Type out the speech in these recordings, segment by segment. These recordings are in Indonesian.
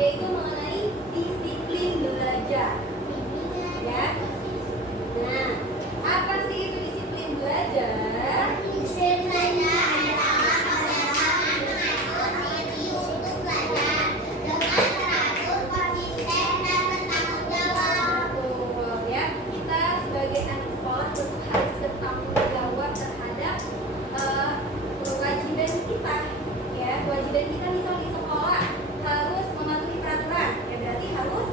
yaitu mengenai disiplin belajar. Ya. Nah, apa sih itu disiplin belajar? Disiplin belajar adalah kebiasaan mengatur diri untuk belajar dengan teratur, konsisten, dan bertanggung jawab. Betul ya, kita sebagai anak sekolah tentu harus bertanggung jawab terhadap kewajiban kita. Ya, kewajiban kita misal di sekolah harus mematuhi peraturan, ya berarti harus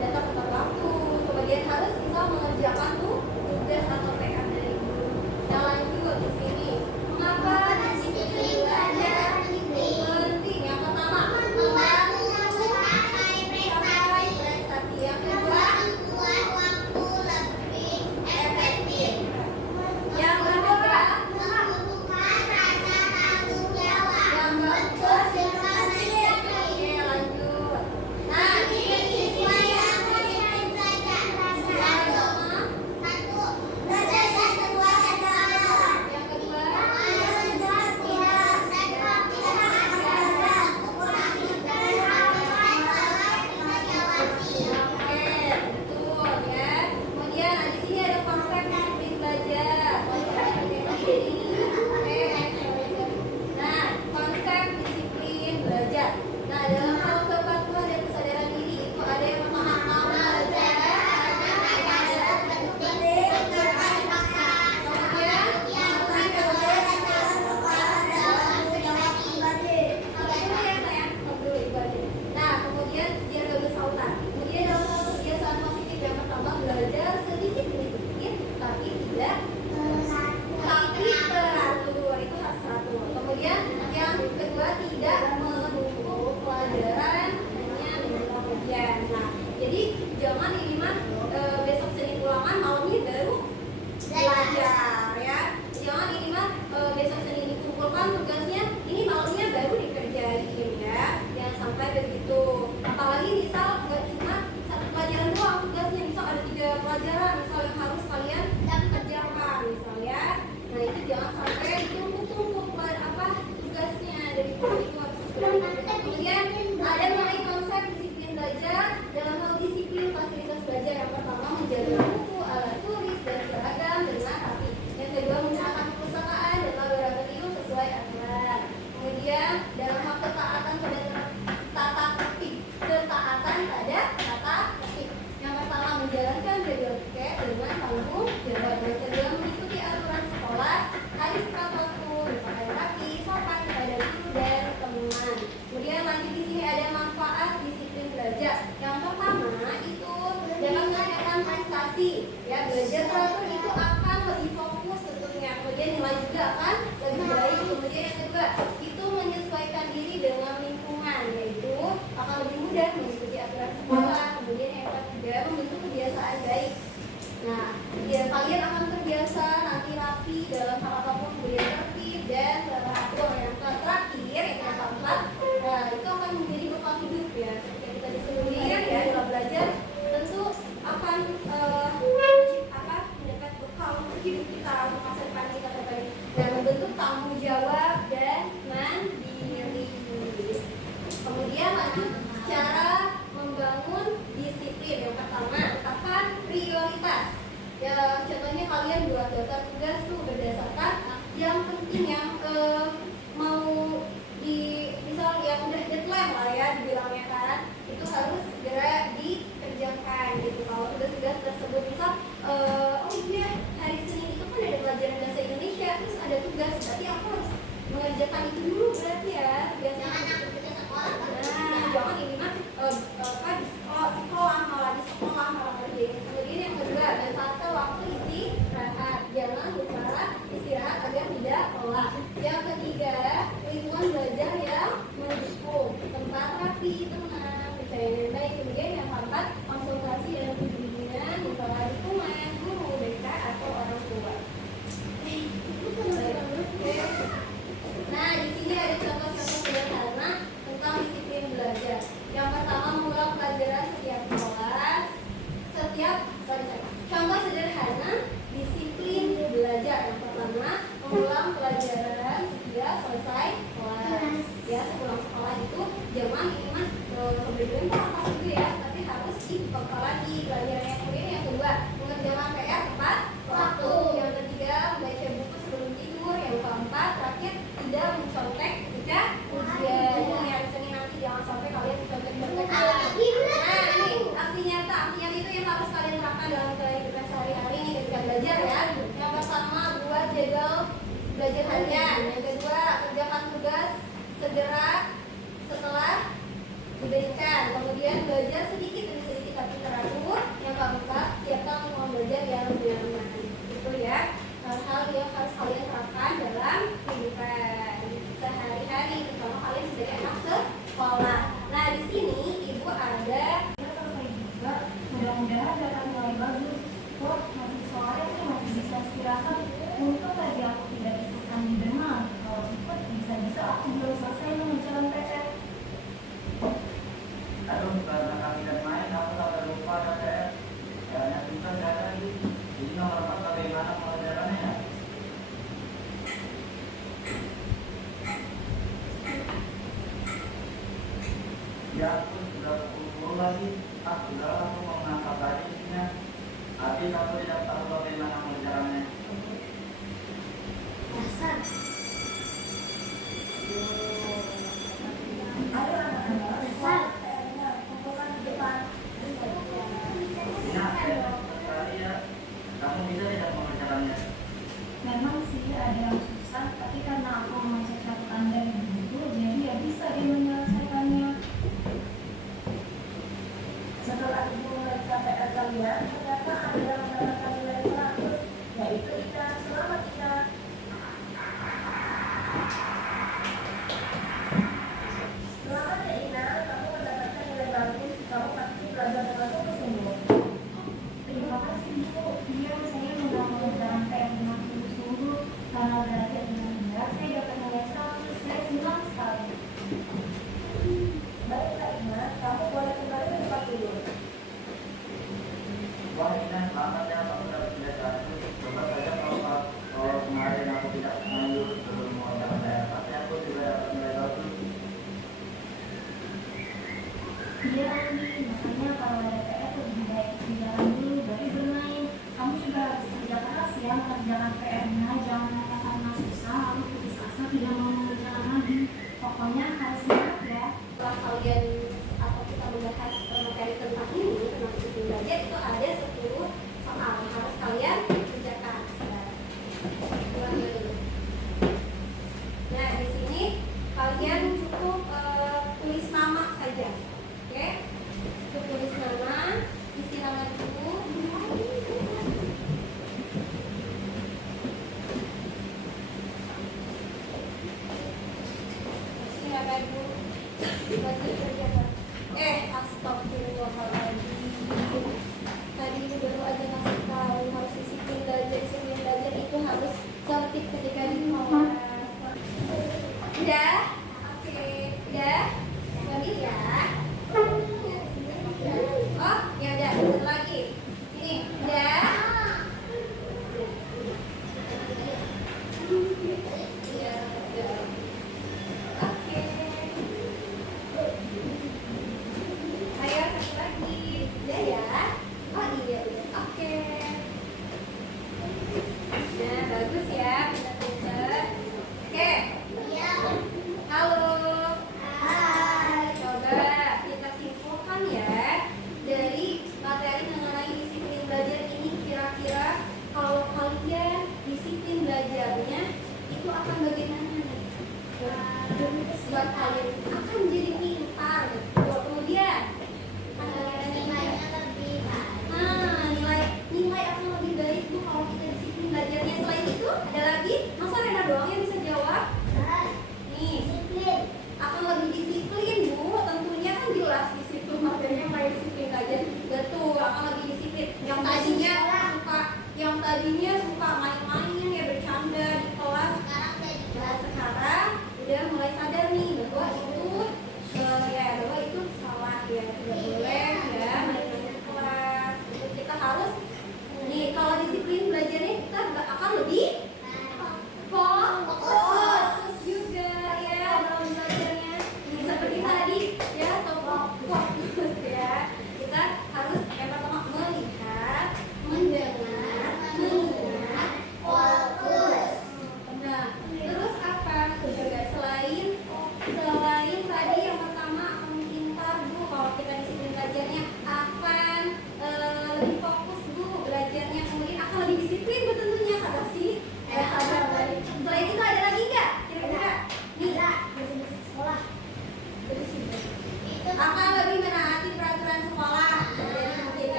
datang tepat waktu, kemudian harus misal mengerjakan tugas atau PR dari guru. Nah lanjut di sini, mengapa disiplin belajar penting? Yang pertama, membantu Mencapai prestasi. Yang kedua, membuat waktu lebih efektif. yang ketiga, Menumbuhkan rasa tanggung jawab. yang keempat, Disiplin. oke lanjut. Nah Siswa yang disiplin belajar. Satu, belajar sesuai jadwal. yang kedua, Belajar tidak kurang istirahat, melewati. oke betul ya. Kemudian nah, di sini ada konsep disiplin belajar. Oke, nah konsep disiplin belajar. Nah dalam hal kepatuhan dan kesadaran diri itu ada yang pertama mau belajar, nah kemudian biar gak bersautan. Kemudian dalam hal kebiasaan positif yang pertama belajar sedikit demi sedikit tapi tidak teratur, itu harus teratur. Kemudian yang kedua tidak menumpuk pelajaran hanya dengan ujian. Nah jadi jangan ini mah besok Senin ulangan malamnya baru belajar ya. Jangan ini mah besok Senin dikumpulkan tugasnya, ini malamnya baru dikerjain ya. Jangan sampai begitu. Apalagi misal nggak cuma satu pelajaran doang tugasnya, misal ada 3 pelajaran misal yang harus kalian kerjakan misal ya. Nah itu jangan sampai ditumpuk-tumpuk tugasnya dari itu harus segera. Kemudian ada mengenai konsep disiplin belajar. Dalam hal disiplin fasilitas belajar yang pertama menjaga buku, alat tulis dan seragam dengan rapi. Yang kedua menggunakan perpustakaan dan laboratorium sesuai aturan. Kemudian dalam hal ketaatan pada tata tertib, ketaatan pada tata tertib. Yang pertama menjalankan BDOK dengan tanggung jawab. Yang kedua mengikuti aturan sekolah, harus tepat waktu, berpakaian rapi, sopan kepada guru dan teman. Kemudian lanjut di sini ada manfaat disiplin belajar. Yang pertama itu dapat meningkatkan prestasi. Ya belajar teratur itu akan lebih fokus tentunya. Kemudian nilai juga akan lebih baik. Kemudian yang kedua itu menyesuaikan diri dengan lingkungan, yaitu akan lebih mudah mengikuti aturan sekolah. Kemudian yang ketiga membentuk kebiasaan baik. Nah, ya, kalian akan terbiasa nanti rapi dalam hal apapun, kemudian tertib dan teratur. Yang terakhir, yang keempat, nah itu akan menjadi bekal hidup ya. Ketika kita disuruh ya dalam belajar, tentu akan mendapat bekal hidup kita untuk masa depan kita kembali dan membentuk tanggung jawab dan mandiri. Kemudian lanjut cara membangun disiplin. Yang pertama, tetapkan prioritas. Ya, contohnya kalian buat daftar tugas tuh berdasarkan yang penting yang mau di misal yang udah deadline lah ya dibilangnya kan, itu harus segera dikerjakan gitu. Kalau tugas-tugas tersebut misal oh iya hari Senin itu kan ada pelajaran bahasa Indonesia terus ada tugas, berarti aku harus mengerjakan itu dulu berarti ya biasanya. Nah, jangan ini mah di sekolah malah kerjain. Kemudian yang kedua, manfaatkan waktu istirahat. Jangan lupa istirahat agar tidak lelah. Yang ketiga, lingkungan belajar yang mendukung, tempat rapi, tenang, percaya yang baik. Kemudian yang keempat, konsultasi dan bimbingan kepala lingkungan, guru, BK atau orang tua. Nah, di sini ada contoh-contoh sederhana tentang disiplin belajar. Yang pertama, mengulang pelajaran setiap kelas. Contoh sederhana disiplin belajar. Yang pertama, mengulang pelajaran setiap selesai kelas. Ya, sepulang sekolah itu jangan ini mah sebelumnya itu atas itu ya, tapi harus dibuka lagi pelajarannya. Kemudian yang kedua, mengerjakan PR tepat waktu. Yang ketiga, membaca buku sebelum tidur. Yang keempat, terakhir, tidak mencontek ketika ujian. Ini yang sering nanti jangan sampai kalian mencontek-contek. Nah, ini aksi nyata itu yang harus kalian terapkan dalam kehidupan sehari-hari ini ketika belajar ya. Yang pertama, buat jadwal belajar harian. Yang kedua, kerjakan tugas segera setelah diberikan. Kemudian belajar sedikit demi sedikit tapi teratur. Yang keempat, siapkan lingkungan belajar yang nyaman. Itu ya hal-hal yang harus kalian terapkan dalam kehidupan sehari-hari, terutama kalian sebagai anak sekolah. Nah, di sini ibu ada selesai juga, mudah-mudahan dapat nilai bagus. Wah, masih sore nih, masih bisa istirahat. Untung tadi aku tidak ikutan di demam. Kalau ikut bisa-bisa aku belum selesai mengerjakan PR. Aduh, karena kami dan main, aku sampai lupa ada PR. Kayaknya susah saya lagi. Jadi nomor 4 bagaimana pengajarannya ya? Ya ampun, sudah pukul lagi. Sudah aku mau ngangkat lagi isinya. Habis aku tidak tahu bagaimana pengajarannya. dasar. Ayo anak-anak, Dasar. kumpulkan di depan. Ina, sekali ya. Kamu bisa tidak pengajarannya? Memang sih ada yang susah, tapi karena aku membaca catatan dari buku, jadi ya bisa dia menyelesaikannya. Setelah ibu memeriksa PR kalian, ternyata ada yang mendapatkan nilai 100, yaitu Ina. Selamat Ina. Selamat ya Ina, kamu mendapatkan nilai bagus. Kamu pasti belajar dengan sungguh-sungguh. Terima kasih Bu. Iya, saya sudah mengerjakan PR dengan sungguh-sungguh. Karena belajar dengan benar, saya dapat nilai 100. Saya senang sekali. Baiklah Ina, kamu boleh kembali ke tempat tidur. Wah Ina, selamat ya kamu dapat nilai 100. Coba saja kalau kemarin aku tidak mengambil sebelum mengajarkan saya, pasti aku juga dapat nilai bagus. Iya Andi, makanya kalau ada PR lebih baik kerjakan dulu baru bermain. Kamu juga harus kerja keras ya mengerjakan PR-nya. Jangan hanya karena susah lalu putus asa tidak mau mengerjakan lagi. Pokoknya harus semangat ya. Setelah kalian atau kita membahas materi tentang ini, tentang sistem belajar, itu ada 10 soal yang harus kalian kerjakan. Ulang dulu. Nah, di sini kalian cukup tulis nama saja. Oke? Cukup tulis nama, isi nama dulu. Isi nama dulu. Bagi kerjaan. Astagfirullahaladzim. Tadi itu baru aja ngasih tahu harus disiplin belajar itu harus tertib ketika di kelas. Udah? Oke. Udah? Lanjut ya.